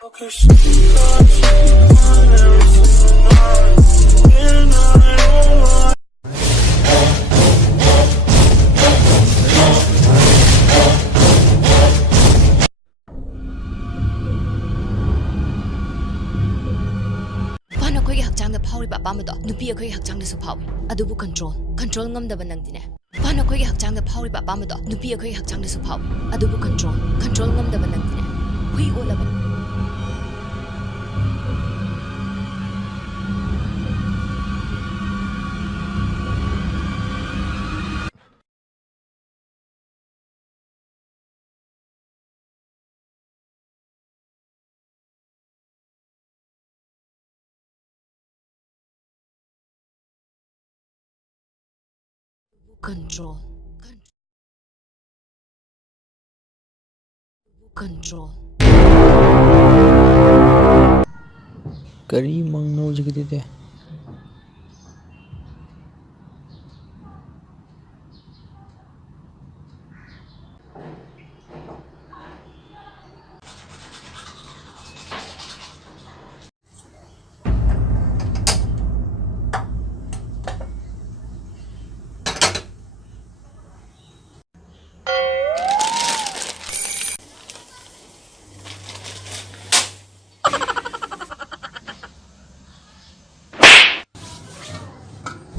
Pano koi hakchang da phawi ba pa ma do nupi koi hakchang da su phawi adubu control ngam da banang dine pano koi hakchang da phawi ba pa ma do nupi koi hakchang da su phawi adubu control ngam da banang dine hui ola ba control Kari mangno jigite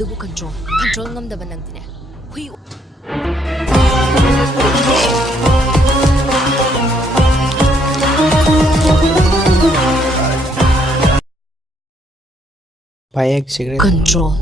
adubu control ngam da banang dine hui payak cigarette control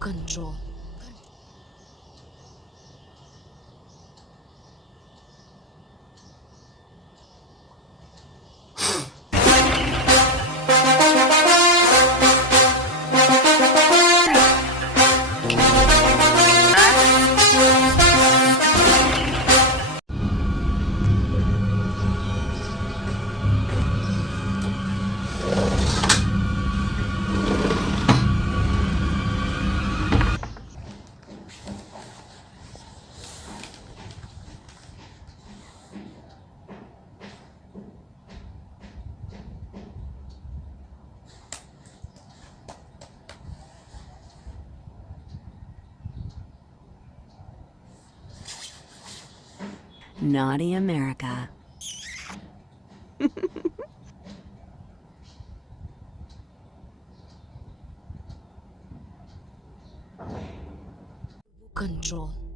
control Naughty America. control